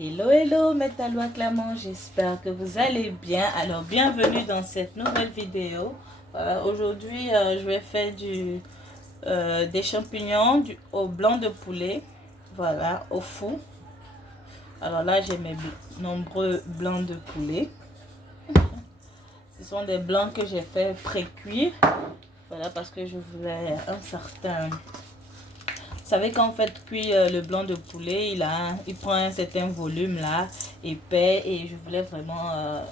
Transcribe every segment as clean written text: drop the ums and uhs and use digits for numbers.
Hello, hello, mes Talois Clamant, j'espère que vous allez bien. Alors, bienvenue dans cette nouvelle vidéo. Aujourd'hui, je vais faire des champignons au blanc de poulet, voilà, au four. Alors là, j'ai mes nombreux blancs de poulet. Ce sont des blancs que j'ai fait pré-cuire, voilà, parce que je voulais un certain... Vous savez qu'en fait, cuire le blanc de poulet, il prend un certain volume là, épais, et je voulais vraiment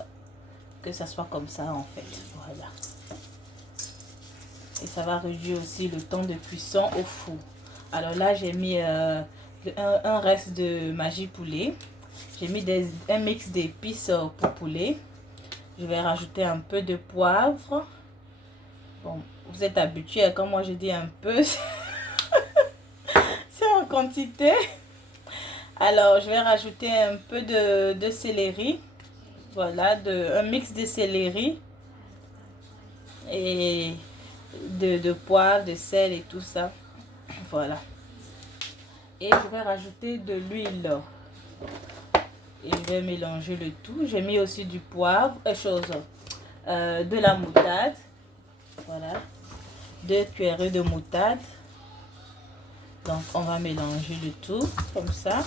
que ça soit comme ça en fait. Voilà. Et ça va réduire aussi le temps de cuisson au four. Alors là, j'ai mis un reste de Maggi poulet. J'ai mis un mix d'épices pour poulet. Je vais rajouter un peu de poivre. Bon, vous êtes habitués, comme moi je dis un peu, c'est en quantité. Alors, je vais rajouter un peu de céleri. Voilà, un mix de céleri et de poivre, de sel et tout ça. Voilà. Et je vais rajouter de l'huile. Et je vais mélanger le tout. J'ai mis aussi du poivre, de la moutarde. Voilà. 2 cuillerées de moutarde. Donc, on va mélanger le tout comme ça.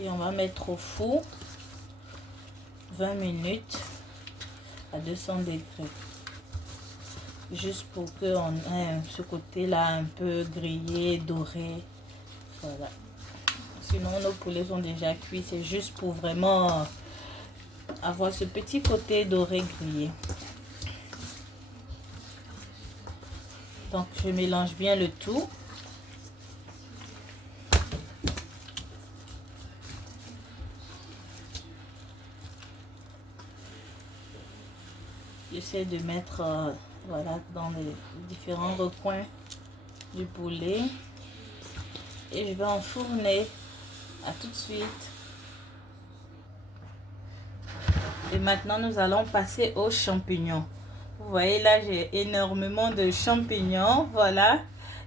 Et on va mettre au four 20 minutes à 200 degrés. Juste pour qu'on ait ce côté-là un peu grillé, doré. Voilà. Sinon, nos poulets sont déjà cuits. C'est juste pour vraiment avoir ce petit côté doré grillé. Donc, je mélange bien le tout. J'essaie de mettre voilà, dans les différents recoins du poulet. Et je vais enfourner. À tout de suite. Et maintenant, nous allons passer aux champignons. Vous voyez là, j'ai énormément de champignons. Voilà.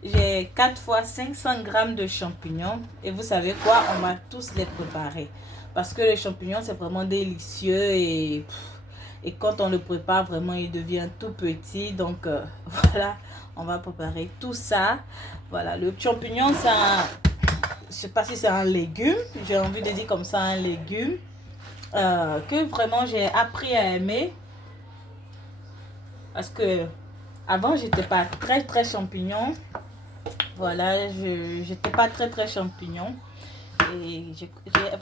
J'ai 4 fois 500 grammes de champignons. Et vous savez quoi? On va tous les préparer. Parce que les champignons, c'est vraiment délicieux. Et quand on le prépare, vraiment, il devient tout petit. Donc, voilà. On va préparer tout ça. Voilà. Le champignon, c'est un... Je sais pas si c'est un légume. J'ai envie de dire comme ça, un légume. Que vraiment j'ai appris à aimer. Parce que avant, j'étais pas très champignon. Voilà, j'étais pas très champignon. Et j'ai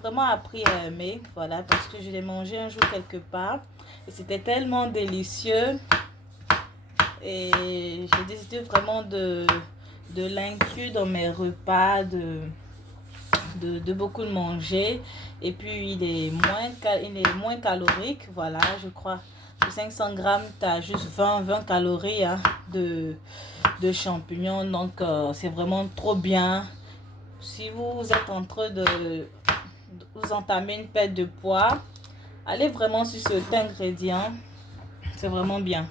vraiment appris à aimer. Voilà, parce que je l'ai mangé un jour quelque part. Et c'était tellement délicieux. Et j'ai décidé vraiment de l'inclure dans mes repas, de beaucoup de manger. Et puis il est moins calorique. Voilà, je crois. Pour 500 grammes, tu as juste 20 calories hein, de champignons. Donc, c'est vraiment trop bien. Si vous êtes en train de vous entamer une perte de poids, allez vraiment sur cet ingrédient. C'est vraiment bien.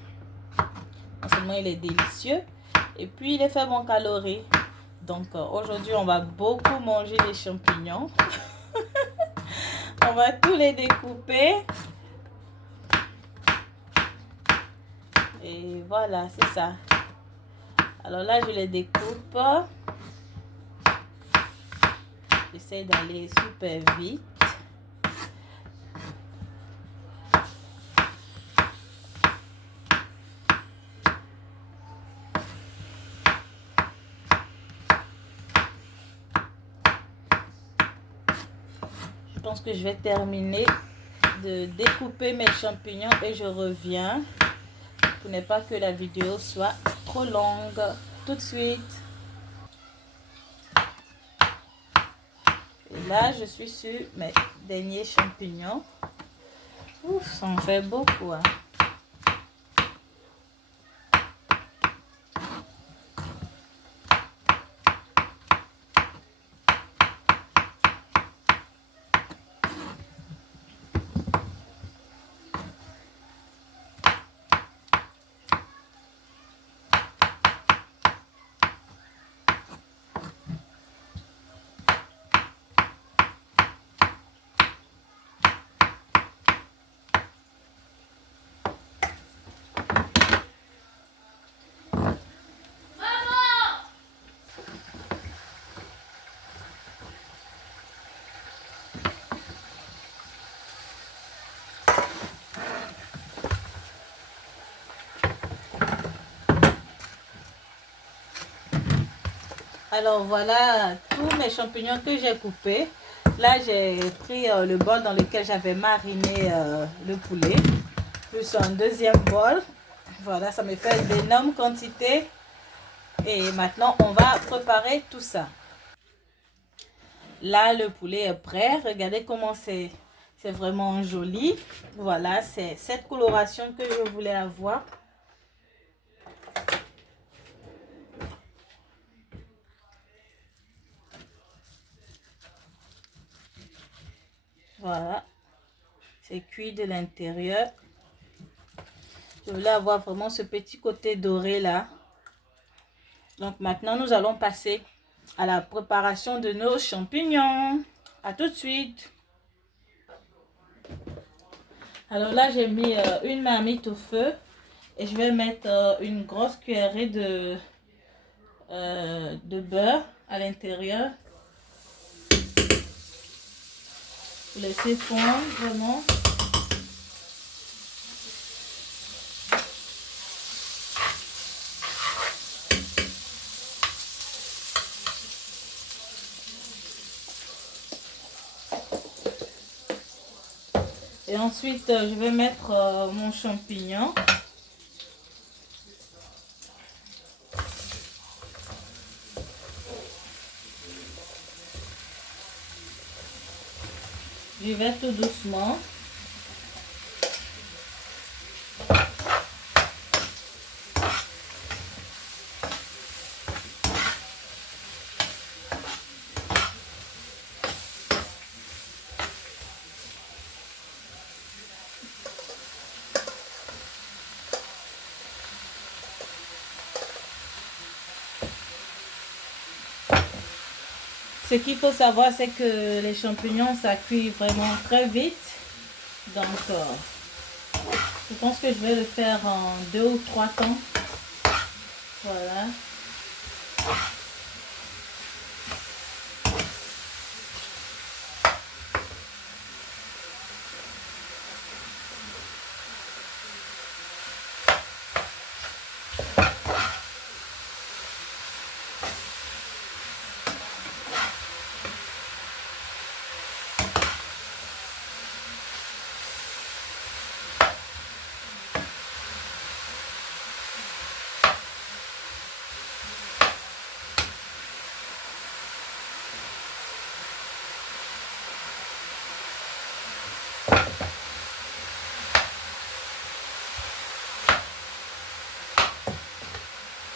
Non seulement il est délicieux, et puis il est faible en calories. Donc, aujourd'hui, on va beaucoup manger les champignons. On va tous les découper. Et voilà, c'est ça. Alors là, je les découpe. J'essaie d'aller super vite. Je pense que je vais terminer de découper mes champignons et je reviens pour ne pas que la vidéo soit trop longue. Tout de suite. Et là, je suis sur mes derniers champignons. Ouf, ça en fait beaucoup. Hein. Alors voilà tous mes champignons que j'ai coupés. Là, j'ai pris le bol dans lequel j'avais mariné le poulet, plus un deuxième bol. Voilà, ça me fait d'énormes quantités. Et maintenant, on va préparer tout ça. Là, le poulet est prêt. Regardez comment c'est vraiment joli. Voilà, c'est cette coloration que je voulais avoir. Voilà, c'est cuit de l'intérieur. Je voulais avoir vraiment ce petit côté doré là. Donc maintenant, nous allons passer à la préparation de nos champignons. À tout de suite. Alors là, j'ai mis une marmite au feu et je vais mettre une grosse cuillerée de beurre à l'intérieur. Laisser fondre vraiment. Et ensuite, je vais mettre mon champignon. Je vais tout doucement. Ce qu'il faut savoir, c'est que les champignons, ça cuit vraiment très vite. Donc, je pense que je vais le faire en 2 ou 3 temps. Voilà.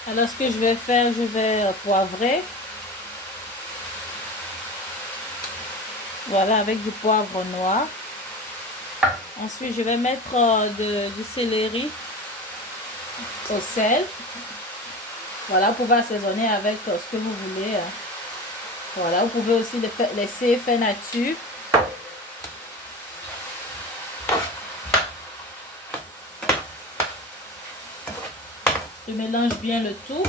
Alors, ce que je vais faire, je vais poivrer. Voilà, avec du poivre noir. Ensuite, je vais mettre du céleri au sel. Voilà, vous pouvez assaisonner avec ce que vous voulez. Voilà, vous pouvez aussi laisser faire nature. Je mélange bien le tout.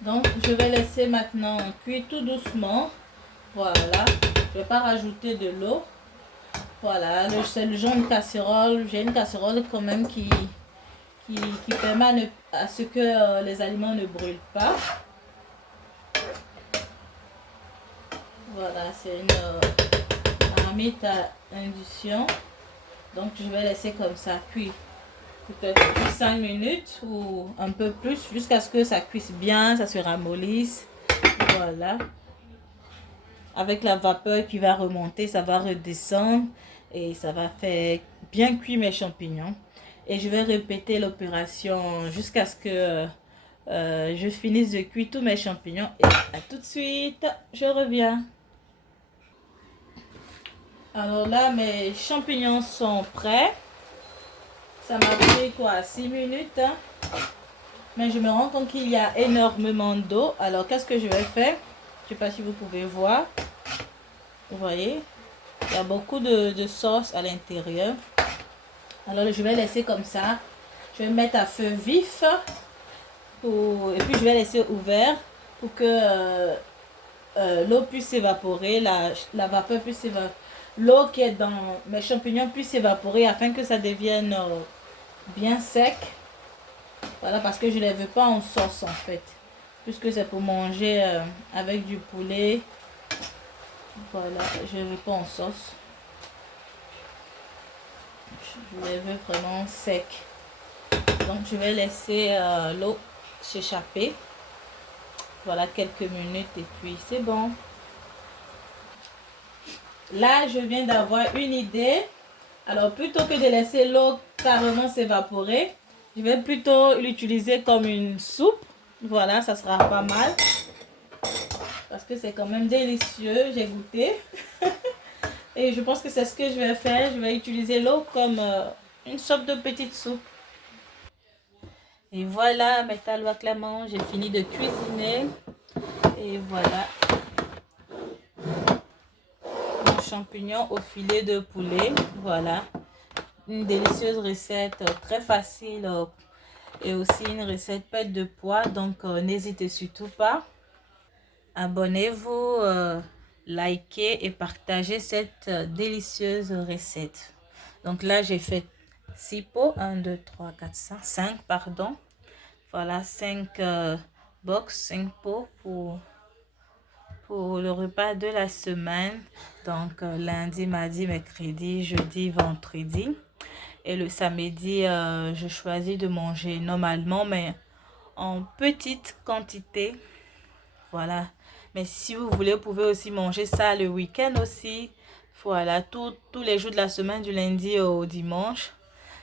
Donc, je vais laisser maintenant cuire tout doucement. Voilà, je ne vais pas rajouter de l'eau. Voilà, c'est le genre de casserole. J'ai une casserole quand même qui permet à ce que les aliments ne brûlent pas. Voilà, c'est une marmite à induction. Donc, je vais laisser comme ça cuire peut-être 5 minutes ou un peu plus jusqu'à ce que ça cuise bien, ça se ramollisse. Voilà. Avec la vapeur qui va remonter, ça va redescendre et ça va faire bien cuire mes champignons. Et je vais répéter l'opération jusqu'à ce que je finisse de cuire tous mes champignons. Et à tout de suite, je reviens. Alors là, mes champignons sont prêts. Ça m'a pris quoi, 6 minutes. Hein? Mais je me rends compte qu'il y a énormément d'eau. Alors, qu'est-ce que je vais faire? Je ne sais pas si vous pouvez voir. Vous voyez? Il y a beaucoup de sauce à l'intérieur. Alors, je vais laisser comme ça Je vais mettre à feu vif. Et puis, je vais laisser ouvert pour que l'eau puisse s'évaporer, la vapeur puisse s'évaporer. L'eau qui est dans mes champignons puisse s'évaporer afin que ça devienne bien sec. Voilà, parce que je ne les veux pas en sauce en fait. Puisque c'est pour manger avec du poulet. Voilà, je ne veux pas en sauce. Je les veux vraiment secs. Donc je vais laisser l'eau s'échapper. Voilà, quelques minutes et puis c'est bon. Là, je viens d'avoir une idée. Alors, plutôt que de laisser l'eau carrément s'évaporer, je vais plutôt l'utiliser comme une soupe. Voilà, ça sera pas mal. Parce que c'est quand même délicieux, j'ai goûté. Et je pense que c'est ce que je vais faire. Je vais utiliser l'eau comme une sorte de petite soupe. Et voilà, mes talois clamants, j'ai fini de cuisiner. Et voilà. Mon champignon au filet de poulet. Voilà. Une délicieuse recette, très facile. Et aussi une recette perte de poids. Donc, n'hésitez surtout pas. Abonnez-vous, likez et partagez cette délicieuse recette. Donc là, j'ai fait 6 pots. 1, 2, 3, 4, 5, pardon. Voilà, 5 box, 5 pots pour le repas de la semaine. Donc, lundi, mardi, mercredi, jeudi, vendredi. Et le samedi, je choisis de manger normalement, mais en petite quantité. Voilà. Mais si vous voulez, vous pouvez aussi manger ça le week-end aussi. Voilà, tous les jours de la semaine, du lundi au dimanche.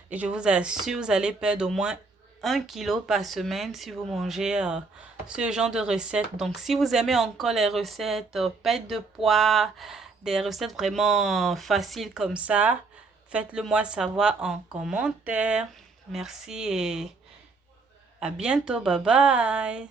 Et je vous assure, vous allez perdre au moins 1 kilo par semaine si vous mangez ce genre de recettes. Donc, si vous aimez encore les recettes perte de poids, des recettes vraiment faciles comme ça, faites-le moi savoir en commentaire. Merci et à bientôt. Bye bye.